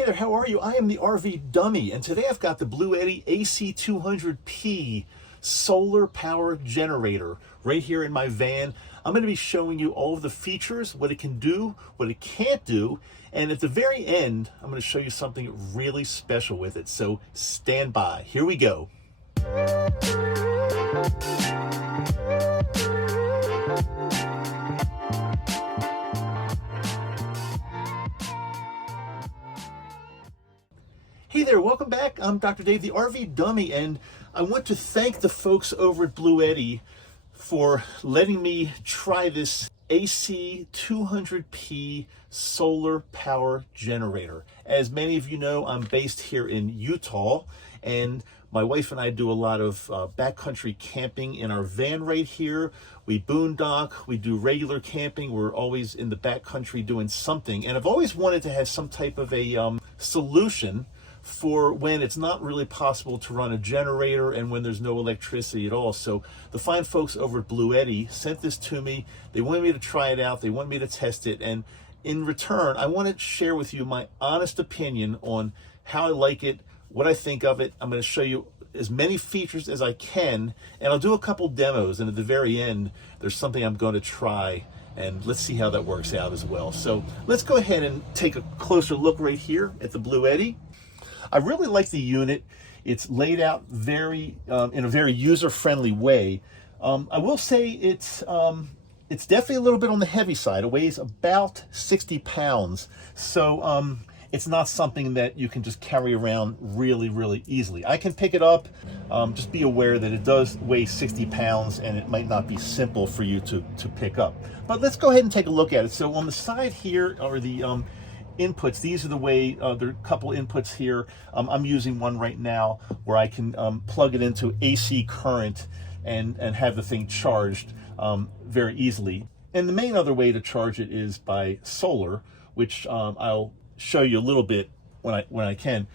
Hey there, how are you? I am the RV Dummy, and today I've got the Bluetti AC200P solar power generator right here in my van. I'm going to be showing you all of the features, what it can do, what it can't do, and at the very end, I'm going to show you something really special with it. So stand by. Here we go. Hey there, welcome back. I'm Dr. Dave, the RV Dummy, and I want to thank the folks over at Bluetti for letting me try this AC200P solar power generator. As many of you know, I'm based here in Utah, and my wife and I do a lot of backcountry camping in our van right here. We boondock, we do regular camping. We're always in the backcountry doing something, and I've always wanted to have some type of a solution for when it's not really possible to run a generator and when there's no electricity at all. So the fine folks over at Bluetti sent this to me. They wanted me to try it out. They want me to test it. And in return, I want to share with you my honest opinion on how I like it, what I think of it. I'm going to show you as many features as I can, and I'll do a couple demos. And at the very end, there's something I'm going to try, and let's see how that works out as well. So let's go ahead and take a closer look right here at the Bluetti. I really like the unit. It's laid out very in a very user-friendly way. I will say it's definitely a little bit on the heavy side. It weighs about 60 pounds. So it's not something that you can just carry around really easily. I can pick it up. Just be aware that it does weigh 60 pounds and it might not be simple for you to pick up. But let's go ahead and take a look at it. So on the side here are the inputs. These are the way, there are a couple inputs here. I'm using one right now where I can plug it into AC current and have the thing charged very easily. And the main other way to charge it is by solar, which I'll show you a little bit when I can.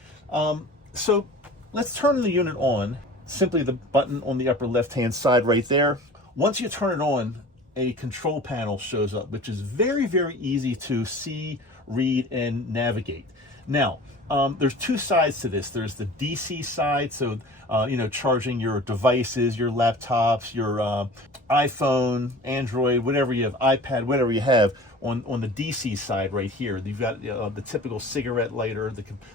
So let's turn the unit on. Simply the button on the upper left-hand side right there. Once you turn it on, a control panel shows up, which is very easy to see, read, and navigate. Now, there's two sides to this. There's the DC side, so charging your devices, your laptops, your iPhone, Android, whatever you have, iPad, whatever you have. On the DC side right here, you've got the typical cigarette lighter,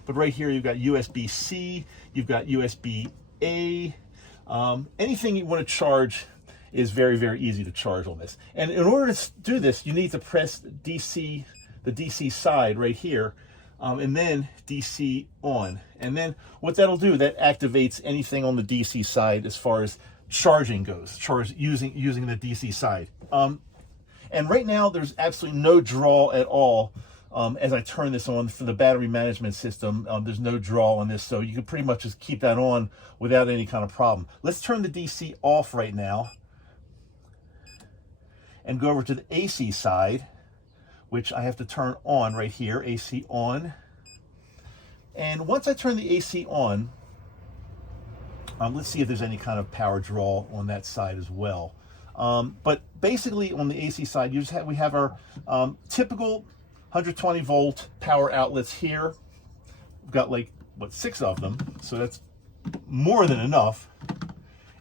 but right here you've got USB-C, you've got USB-A. Anything you want to charge is very easy to charge on this. And in order to do this, you need to press the DC side right here, and then DC on. And then what that'll do, that activates anything on the DC side as far as charging goes, using the DC side. And right now there's absolutely no draw at all. As I turn this on for the battery management system, there's no draw on this, so you can pretty much just keep that on without any kind of problem. Let's turn the DC off right now and go over to the AC side, which I have to turn on right here, AC on. And once I turn the AC on, let's see if there's any kind of power draw on that side as well. But basically on the AC side, we have our typical 120 volt power outlets here. We've got like, 6 of them, so that's more than enough.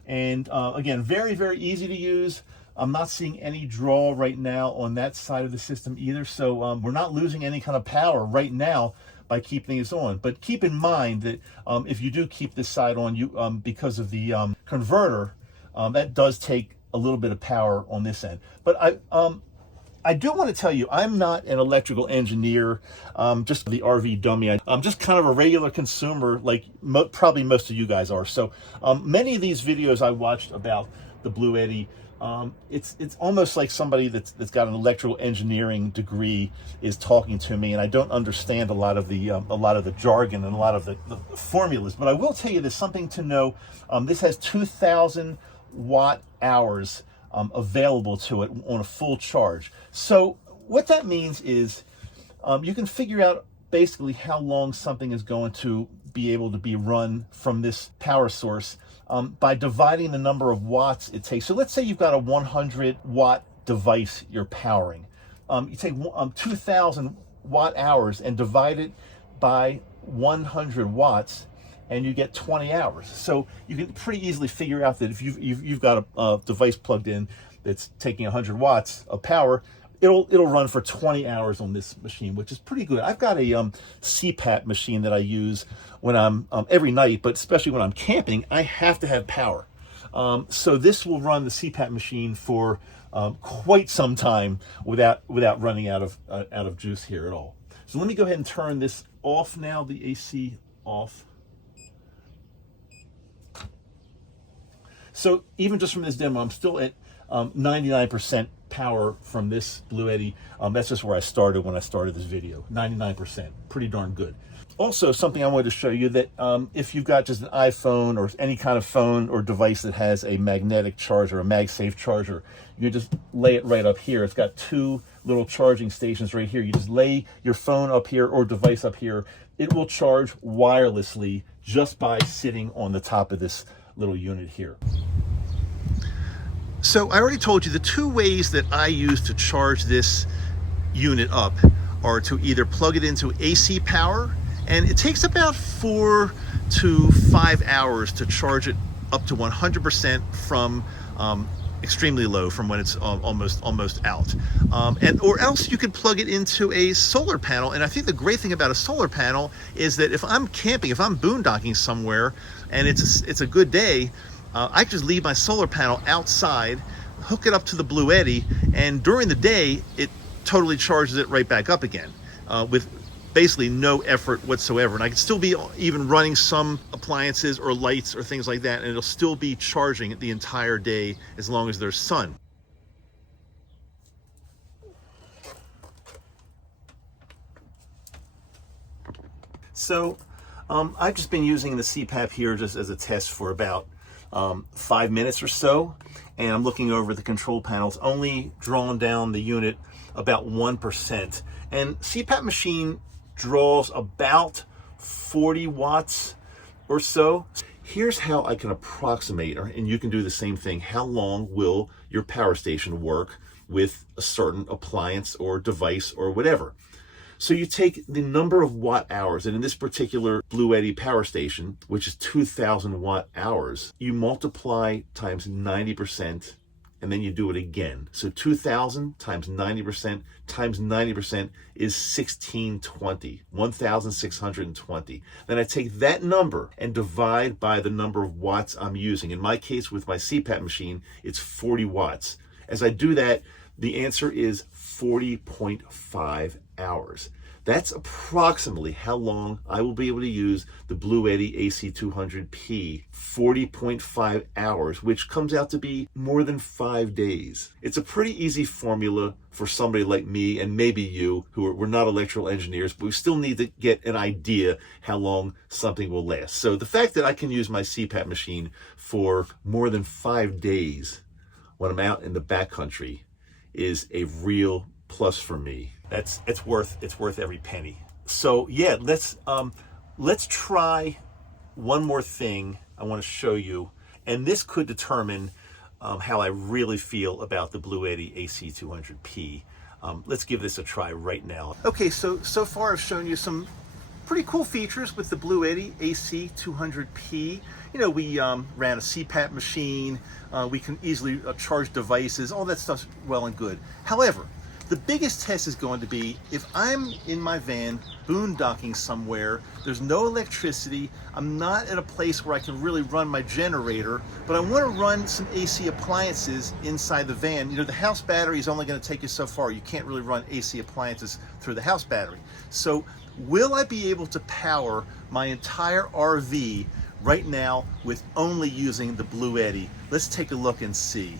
And again, very easy to use. I'm not seeing any draw right now on that side of the system either, so we're not losing any kind of power right now by keeping this on. But keep in mind that if you do keep this side on, because of the converter, that does take a little bit of power on this end. But I do want to tell you, I'm not an electrical engineer, just the RV dummy. I'm just kind of a regular consumer, like probably most of you guys are. So many of these videos I watched about the Bluetti, it's almost like somebody that's got an electrical engineering degree is talking to me, and I don't understand a lot of the jargon and a lot of the formulas. But I will tell you, there's something to know. This has 2,000 watt hours available to it on a full charge. So what that means is you can figure out basically how long something is going to be able to be run from this power source by dividing the number of watts it takes. So let's say you've got a 100 watt device you're powering. You take 2,000 watt hours and divide it by 100 watts and you get 20 hours. So you can pretty easily figure out that if you've got a device plugged in that's taking 100 watts of power, it'll run for 20 hours on this machine, which is pretty good. I've got a CPAP machine that I use when I'm every night, but especially when I'm camping, I have to have power. So this will run the CPAP machine for quite some time without running out of juice here at all. So let me go ahead and turn this off now, the AC off. So even just from this demo, I'm still at 99% power from this Bluetti. That's just where I started when I started this video. 99%, pretty darn good. Also, something I wanted to show you that if you've got just an iPhone or any kind of phone or device that has a magnetic charger, a MagSafe charger, you just lay it right up here. It's got two little charging stations right here. You just lay your phone up here or device up here. It will charge wirelessly just by sitting on the top of this little unit here. So I already told you the two ways that I use to charge this unit up are to either plug it into AC power, and it takes about 4 to 5 hours to charge it up to 100% from extremely low, from when it's almost out. Or else you could plug it into a solar panel. And I think the great thing about a solar panel is that if I'm camping, if I'm boondocking somewhere and it's a good day, I just leave my solar panel outside, hook it up to the Bluetti, and during the day, it totally charges it right back up again with basically no effort whatsoever. And I can still be even running some appliances or lights or things like that, and it'll still be charging the entire day as long as there's sun. So I've just been using the CPAP here just as a test for about 5 minutes or so, and I'm looking over the control panel. It's only drawn down the unit about 1%, and CPAP machine draws about 40 watts or so. Here's how I can approximate, and you can do the same thing, how long will your power station work with a certain appliance or device or whatever. So you take the number of watt hours, and in this particular Bluetti power station, which is 2000 watt hours, you multiply times 90%, and then you do it again. So 2000 times 90% is 1620, 1620. Then I take that number and divide by the number of watts I'm using. In my case, with my CPAP machine, it's 40 watts. As I do that, the answer is 40.5 hours. That's approximately how long I will be able to use the Bluetti AC200P, 40.5 hours, which comes out to be more than 5 days. It's a pretty easy formula for somebody like me and maybe you, we're not electrical engineers, but we still need to get an idea how long something will last. So the fact that I can use my CPAP machine for more than 5 days when I'm out in the backcountry is a real plus for me. It's worth every penny. So yeah, let's try one more thing I want to show you, and this could determine how I really feel about the Bluetti AC200P. Let's give this a try right now. Okay, so far I've shown you some pretty cool features with the Bluetti AC200P. You know, we ran a CPAP machine, we can easily charge devices, all that stuff's well and good. However, the biggest test is going to be if I'm in my van boondocking somewhere, there's no electricity, I'm not at a place where I can really run my generator, but I want to run some AC appliances inside the van. You know, the house battery is only going to take you so far. You can't really run AC appliances through the house battery. So will I be able to power my entire RV right now with only using the Bluetti? Let's take a look and see.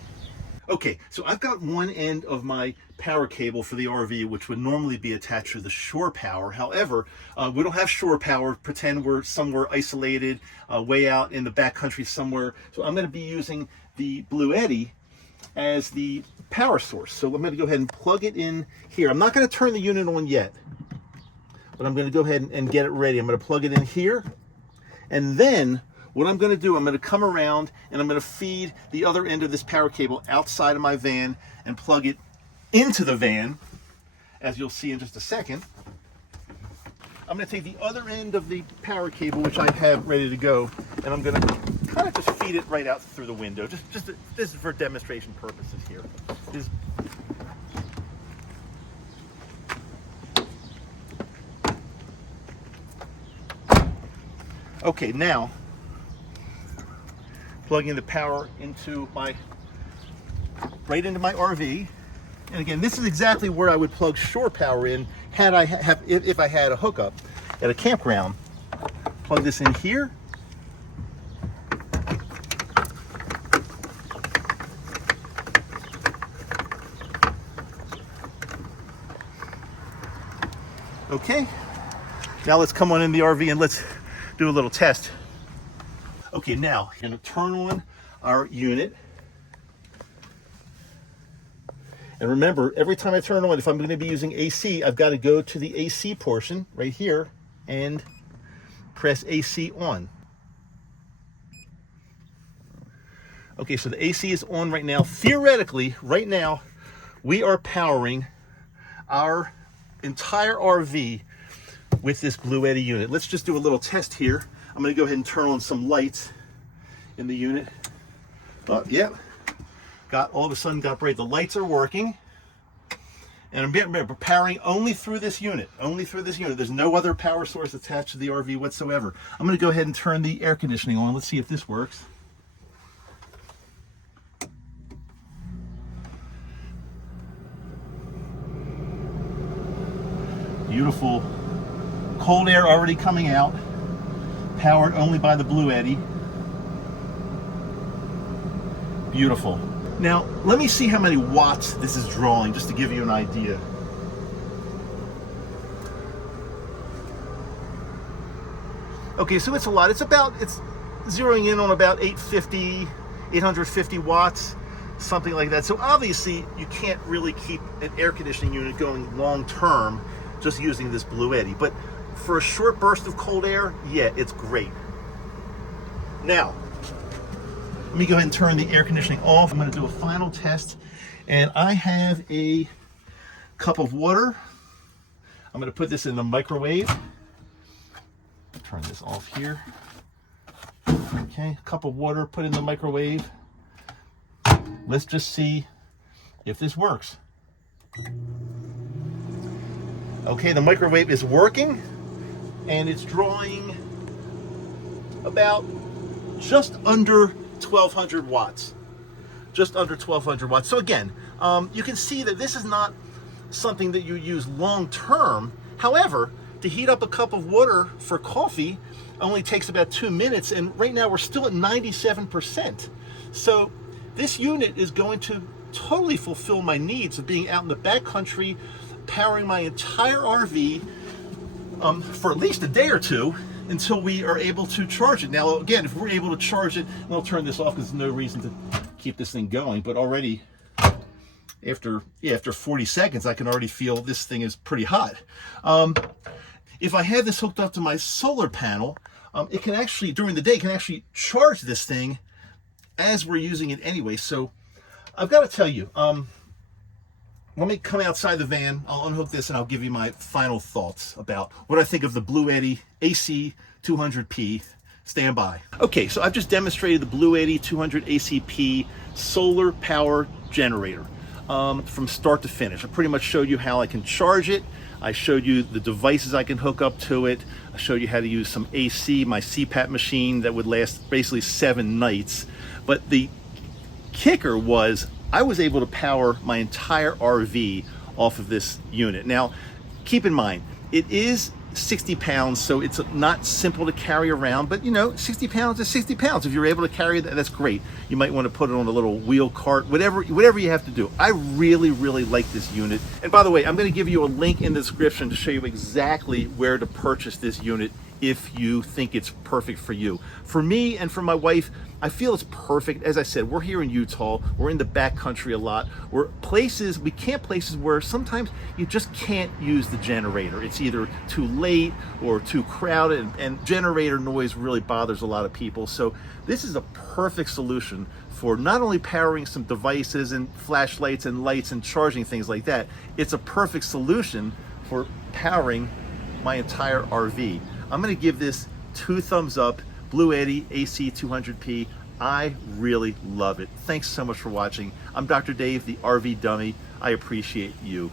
Okay, so I've got one end of my power cable for the RV, which would normally be attached to the shore power. However, we don't have shore power. Pretend we're somewhere isolated, way out in the backcountry somewhere. So I'm going to be using the Bluetti as the power source. So I'm going to go ahead and plug it in here. I'm not going to turn the unit on yet, but I'm going to go ahead and get it ready. I'm going to plug it in here, and then what I'm going to do, I'm going to come around and I'm going to feed the other end of this power cable outside of my van and plug it into the van, as you'll see in just a second. I'm going to take the other end of the power cable, which I have ready to go, and I'm going to kind of just feed it right out through the window. This is for demonstration purposes here. Okay, now plugging the power right into my RV. And again, this is exactly where I would plug shore power in if I had a hookup at a campground. Plug this in here. Okay, now let's come on in the RV and let's do a little test. Okay, now I'm going to turn on our unit. And remember, every time I turn on, if I'm going to be using AC, I've got to go to the AC portion right here and press AC on. Okay, so the AC is on right now. Theoretically, right now, we are powering our entire RV with this Bluetti unit. Let's just do a little test here. I'm going to go ahead and turn on some lights in the unit. Oh, yeah. All of a sudden got bright. The lights are working. And I'm powering only through this unit. Only through this unit. There's no other power source attached to the RV whatsoever. I'm going to go ahead and turn the air conditioning on. Let's see if this works. Beautiful. Cold air already coming out. Powered only by the Bluetti. Beautiful. Now, let me see how many watts this is drawing, just to give you an idea. Okay, so it's a lot. It's zeroing in on about 850 watts, something like that. So obviously, you can't really keep an air conditioning unit going long term just using this Bluetti. But for a short burst of cold air, yeah, it's great. Now, let me go ahead and turn the air conditioning off. I'm going to do a final test, and I have a cup of water. I'm going to put this in the microwave. Turn this off here. Okay, a cup of water, put in the microwave. Let's just see if this works. Okay, the microwave is working, and it's drawing about just under 1200 watts. Just under 1200 watts. So again, you can see that this is not something that you use long term. However, to heat up a cup of water for coffee only takes about 2 minutes, and right now we're still at 97%. So this unit is going to totally fulfill my needs of being out in the backcountry, powering my entire RV for at least a day or two until we are able to charge it. Now, again, if we're able to charge it, and I'll turn this off because there's no reason to keep this thing going, but already after 40 seconds, I can already feel this thing is pretty hot. If I had this hooked up to my solar panel, it can actually, during the day, can actually charge this thing as we're using it anyway. So I've got to tell you, let me come outside the van, I'll unhook this, and I'll give you my final thoughts about what I think of the Bluetti AC200P. Stand by. Okay, so I've just demonstrated the Bluetti 200 ACP solar power generator from start to finish. I pretty much showed you how I can charge it. I showed you the devices I can hook up to it. I showed you how to use some AC, my CPAP machine that would last basically 7 nights. But the kicker was I was able to power my entire RV off of this unit. Now, keep in mind, it is 60 pounds, so it's not simple to carry around, but you know, 60 pounds is 60 pounds. If you're able to carry that, that's great. You might want to put it on a little wheel cart, whatever you have to do. I really like this unit. And by the way, I'm going to give you a link in the description to show you exactly where to purchase this unit if you think it's perfect for you. For me and for my wife, I feel it's perfect. As I said, we're here in Utah. We're in the backcountry a lot. We camp places where sometimes you just can't use the generator. It's either too late or too crowded, and generator noise really bothers a lot of people. So this is a perfect solution for not only powering some devices and flashlights and lights and charging things like that. It's a perfect solution for powering my entire RV. I'm gonna give this 2 thumbs up, Bluetti AC200P. I really love it. Thanks so much for watching. I'm Dr. Dave, the RV Dummy. I appreciate you.